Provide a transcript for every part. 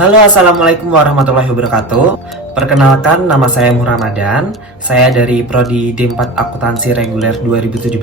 Halo, assalamualaikum warahmatullahi wabarakatuh. Perkenalkan, nama saya Ramadan. Saya dari Prodi D4 Akuntansi Reguler 2017,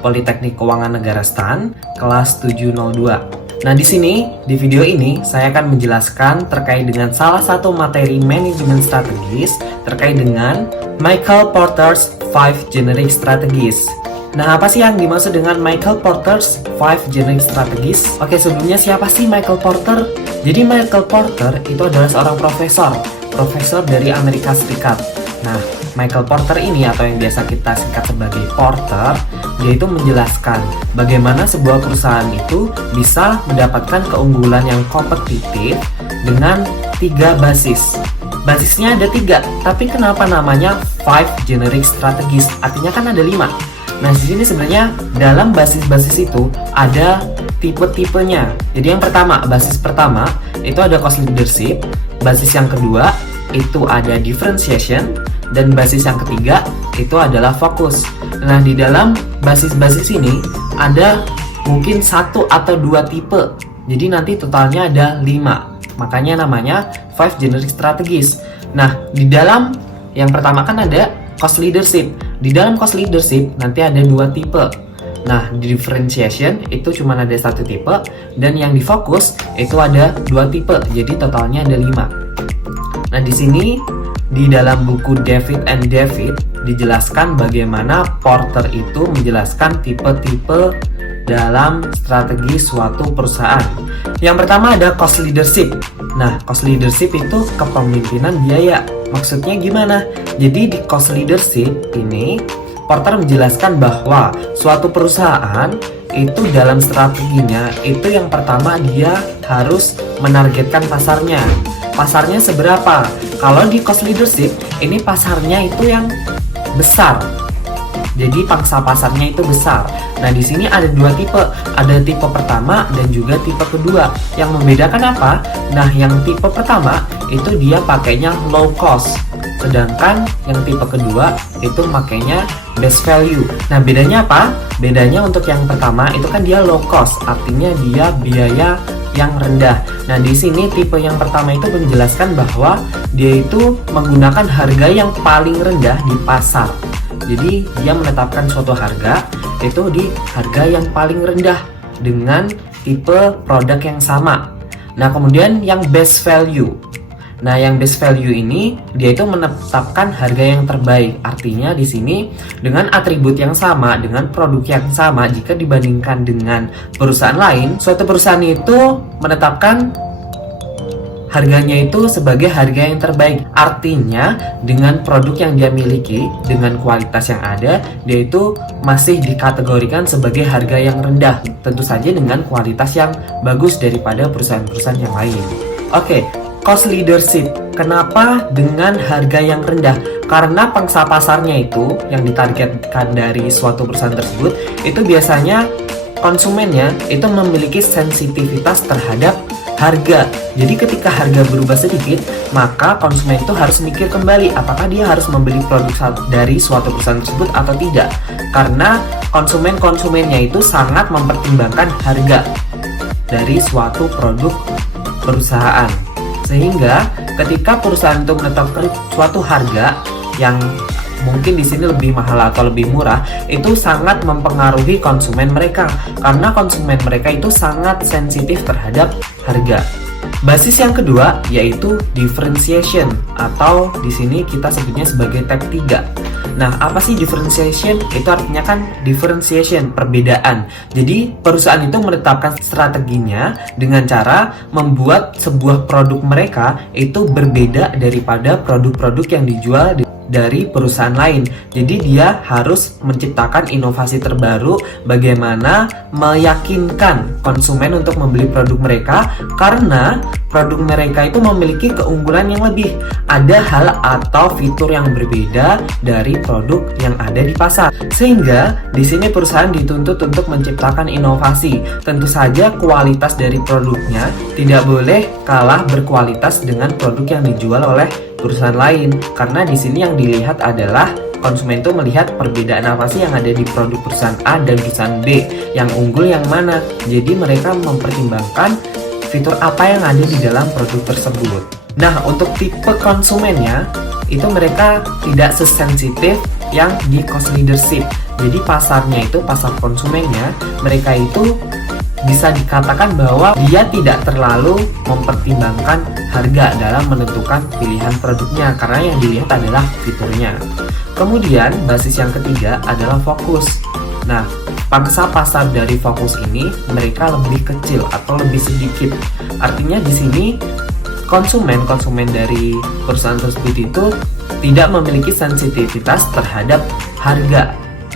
Politeknik Keuangan Negara STAN, kelas 702. Nah, di video ini saya akan menjelaskan terkait dengan salah satu materi manajemen strategis terkait dengan Michael Porter's 5 Generic Strategies. Nah, apa sih yang dimaksud dengan Michael Porter's 5 Generic Strategies? Oke, sebelumnya siapa sih Michael Porter? Jadi Michael Porter itu adalah seorang profesor dari Amerika Serikat. Nah, Michael Porter ini atau yang biasa kita singkat sebagai Porter, dia itu menjelaskan bagaimana sebuah perusahaan itu bisa mendapatkan keunggulan yang kompetitif dengan 3 basis. Basisnya ada 3, tapi kenapa namanya 5 Generic Strategies? Artinya kan ada 5. Nah, di sini sebenarnya dalam basis-basis itu ada tipe-tipenya. Jadi yang pertama, basis pertama itu ada cost leadership, basis yang kedua itu ada differentiation, dan basis yang ketiga itu adalah fokus. Nah, di dalam basis-basis ini ada mungkin 1 atau 2 tipe. Jadi nanti totalnya ada 5. Makanya namanya 5 generic strategies. Nah, di dalam yang pertama kan ada cost leadership. Di dalam cost leadership nanti ada 2 tipe. Nah, di differentiation itu cuma ada 1 tipe, dan yang di focus itu ada 2 tipe. Jadi totalnya ada 5. Nah, di sini di dalam buku David and David dijelaskan bagaimana Porter itu menjelaskan tipe-tipe dalam strategi suatu perusahaan. Yang pertama ada cost leadership. Nah, cost leadership itu kepemimpinan biaya. Maksudnya gimana? Jadi di cost leadership ini Porter menjelaskan bahwa suatu perusahaan itu dalam strateginya itu yang pertama dia harus menargetkan pasarnya. Pasarnya seberapa? Kalau di cost leadership ini pasarnya itu yang besar. Jadi pangsa pasarnya itu besar. Nah, di sini ada 2 tipe. Ada tipe pertama dan juga tipe kedua. Yang membedakan apa? Nah, yang tipe pertama itu dia pakainya low cost. Sedangkan yang tipe kedua itu makainya best value. Nah, bedanya apa? Bedanya untuk yang pertama itu kan dia low cost, artinya dia biaya yang rendah. Nah, di sini tipe yang pertama itu menjelaskan bahwa dia itu menggunakan harga yang paling rendah di pasar. Jadi dia menetapkan suatu harga itu di harga yang paling rendah dengan tipe produk yang sama. Nah, kemudian yang best value. Nah, yang best value ini dia itu menetapkan harga yang terbaik. Artinya di sini dengan atribut yang sama, dengan produk yang sama, jika dibandingkan dengan perusahaan lain, suatu perusahaan itu menetapkan harganya itu sebagai harga yang terbaik. Artinya dengan produk yang dia miliki, dengan kualitas yang ada, dia itu masih dikategorikan sebagai harga yang rendah. Tentu saja dengan kualitas yang bagus daripada perusahaan-perusahaan yang lain. Oke, cost leadership. Kenapa dengan harga yang rendah? Karena pangsa pasarnya itu yang ditargetkan dari suatu perusahaan tersebut itu biasanya konsumennya itu memiliki sensitivitas terhadap harga. Jadi ketika harga berubah sedikit, maka konsumen itu harus mikir kembali apakah dia harus membeli produk dari suatu perusahaan tersebut atau tidak. Karena konsumennya itu sangat mempertimbangkan harga dari suatu produk perusahaan. Sehingga ketika perusahaan itu menetapkan suatu harga yang mungkin di sini lebih mahal atau lebih murah, itu sangat mempengaruhi konsumen mereka karena konsumen mereka itu sangat sensitif terhadap harga. Basis yang kedua yaitu differentiation atau di sini kita sebutnya sebagai tab 3. Nah, apa sih differentiation? Itu artinya kan differentiation, perbedaan. Jadi, perusahaan itu menetapkan strateginya dengan cara membuat sebuah produk mereka itu berbeda daripada produk-produk yang dijual dari perusahaan lain. Jadi dia harus menciptakan inovasi terbaru bagaimana meyakinkan konsumen untuk membeli produk mereka karena produk mereka itu memiliki keunggulan yang lebih. Ada hal atau fitur yang berbeda dari produk yang ada di pasar. Sehingga di sini perusahaan dituntut untuk menciptakan inovasi. Tentu saja kualitas dari produknya tidak boleh kalah berkualitas dengan produk yang dijual oleh perusahaan lain, karena di sini yang dilihat adalah konsumen itu melihat perbedaan apa sih yang ada di produk perusahaan A dan perusahaan B, yang unggul yang mana. Jadi mereka mempertimbangkan fitur apa yang ada di dalam produk tersebut. Nah, untuk tipe konsumennya, itu mereka tidak sesensitif yang di cost leadership. Jadi pasarnya itu, pasar konsumennya, mereka itu bisa dikatakan bahwa dia tidak terlalu mempertimbangkan harga dalam menentukan pilihan produknya, karena yang dilihat adalah fiturnya. Kemudian basis yang ketiga adalah fokus. Nah, pangsa pasar dari fokus ini mereka lebih kecil atau lebih sedikit. Artinya di sini konsumen dari perusahaan tersebut itu tidak memiliki sensitivitas terhadap harga.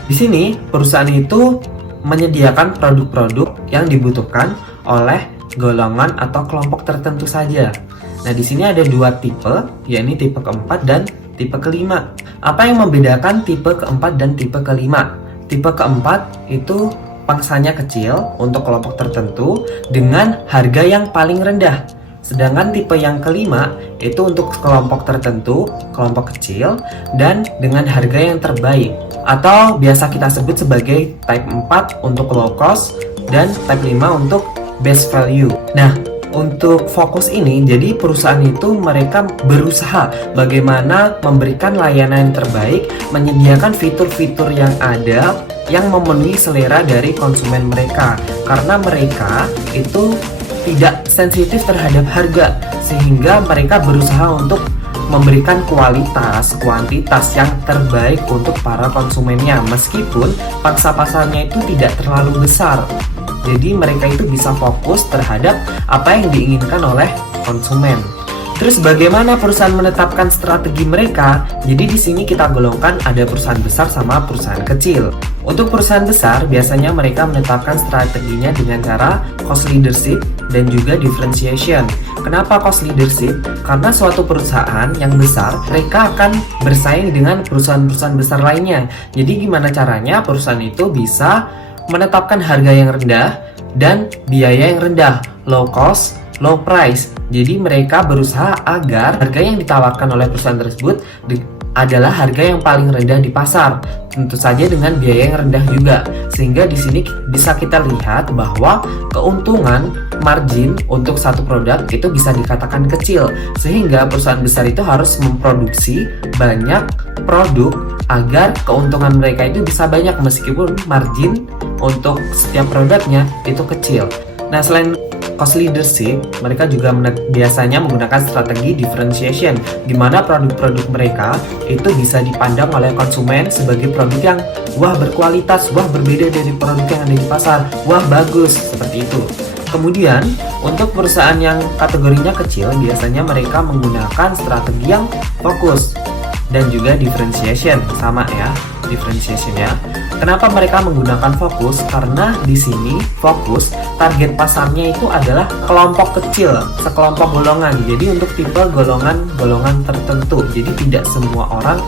Di sini perusahaan itu menyediakan produk-produk yang dibutuhkan oleh golongan atau kelompok tertentu saja. Nah, di sini ada dua tipe, yakni tipe keempat dan tipe kelima. Apa yang membedakan tipe keempat dan tipe kelima? Tipe keempat itu pangsanya kecil untuk kelompok tertentu dengan harga yang paling rendah. Sedangkan tipe yang kelima itu untuk kelompok tertentu, kelompok kecil, dan dengan harga yang terbaik. Atau biasa kita sebut sebagai type 4 untuk low cost dan type 5 untuk best value. Nah, untuk fokus ini, jadi perusahaan itu mereka berusaha bagaimana memberikan layanan yang terbaik, menyediakan fitur-fitur yang ada yang memenuhi selera dari konsumen mereka. Karena mereka itu tidak sensitif terhadap harga, sehingga mereka berusaha untuk memberikan kualitas, kuantitas yang terbaik untuk para konsumennya, meskipun pangsa pasarnya itu tidak terlalu besar. Jadi mereka itu bisa fokus terhadap apa yang diinginkan oleh konsumen. Terus bagaimana perusahaan menetapkan strategi mereka? Jadi di sini kita golongkan ada perusahaan besar sama perusahaan kecil. Untuk perusahaan besar biasanya mereka menetapkan strateginya dengan cara cost leadership dan juga differentiation. Kenapa cost leadership? Karena suatu perusahaan yang besar mereka akan bersaing dengan perusahaan-perusahaan besar lainnya. Jadi gimana caranya perusahaan itu bisa menetapkan harga yang rendah dan biaya yang rendah, low cost, low price. Jadi mereka berusaha agar harga yang ditawarkan oleh perusahaan tersebut adalah harga yang paling rendah di pasar. Tentu saja dengan biaya yang rendah juga. Sehingga di sini bisa kita lihat bahwa keuntungan margin untuk satu produk itu bisa dikatakan kecil. Sehingga perusahaan besar itu harus memproduksi banyak produk agar keuntungan mereka itu bisa banyak meskipun margin untuk setiap produknya itu kecil. Nah, selain cost leadership, mereka juga biasanya menggunakan strategi differentiation, di mana produk-produk mereka itu bisa dipandang oleh konsumen sebagai produk yang wah berkualitas, wah berbeda dari produk yang ada di pasar, wah bagus, seperti itu. Kemudian, untuk perusahaan yang kategorinya kecil, biasanya mereka menggunakan strategi yang fokus dan juga differentiation, sama ya, differentiationnya. Kenapa mereka menggunakan fokus? Karena di sini fokus target pasarnya itu adalah kelompok kecil, sekelompok golongan. Jadi untuk tipe golongan tertentu. Jadi tidak semua orang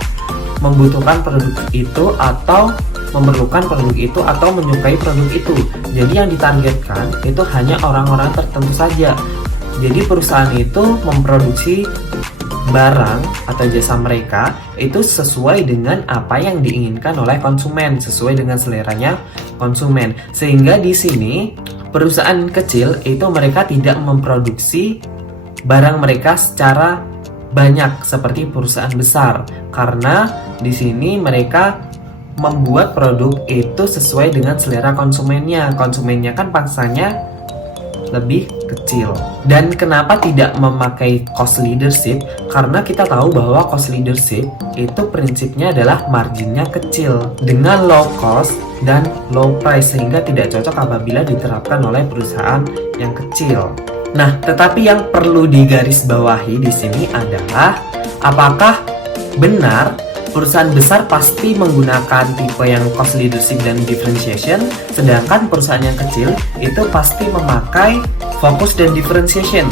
membutuhkan produk itu atau memerlukan produk itu atau menyukai produk itu. Jadi yang ditargetkan itu hanya orang-orang tertentu saja. Jadi perusahaan itu memproduksi barang atau jasa mereka itu sesuai dengan apa yang diinginkan oleh konsumen, sesuai dengan seleranya konsumen. Sehingga di sini perusahaan kecil itu mereka tidak memproduksi barang mereka secara banyak seperti perusahaan besar, karena di sini mereka membuat produk itu sesuai dengan selera konsumennya. Konsumennya kan pangsanya lebih kecil. Dan kenapa tidak memakai cost leadership? Karena kita tahu bahwa cost leadership itu prinsipnya adalah marginnya kecil dengan low cost dan low price, sehingga tidak cocok apabila diterapkan oleh perusahaan yang kecil. Nah, tetapi yang perlu digarisbawahi di sini adalah apakah benar perusahaan besar pasti menggunakan tipe yang cost leadership dan differentiation, sedangkan perusahaan yang kecil itu pasti memakai fokus dan differentiation?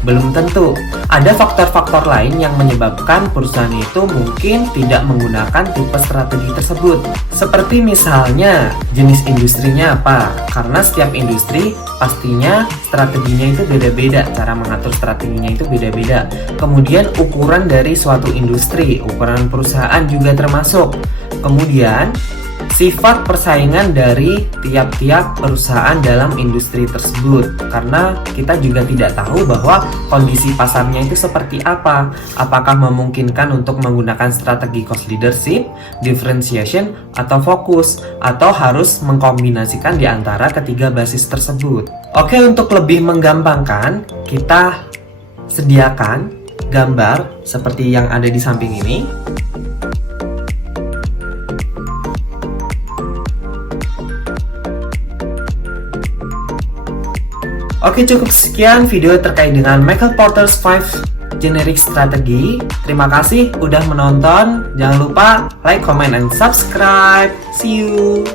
Belum tentu. Ada faktor-faktor lain yang menyebabkan perusahaan itu mungkin tidak menggunakan tipe strategi tersebut. Seperti misalnya jenis industrinya apa? Karena setiap industri pastinya strateginya itu beda-beda, cara mengatur strateginya itu beda-beda. Kemudian ukuran dari suatu industri, ukuran perusahaan juga termasuk. Kemudian sifat persaingan dari tiap-tiap perusahaan dalam industri tersebut, karena kita juga tidak tahu bahwa kondisi pasarnya itu seperti apa. Apakah memungkinkan untuk menggunakan strategi cost leadership, differentiation, atau fokus, atau harus mengkombinasikan di antara ketiga basis tersebut. Oke, untuk lebih menggampangkan, kita sediakan gambar seperti yang ada di samping ini. Oke, cukup sekian video terkait dengan Michael Porter's 5 Generic Strategy. Terima kasih udah menonton. Jangan lupa like, comment, and subscribe. See you!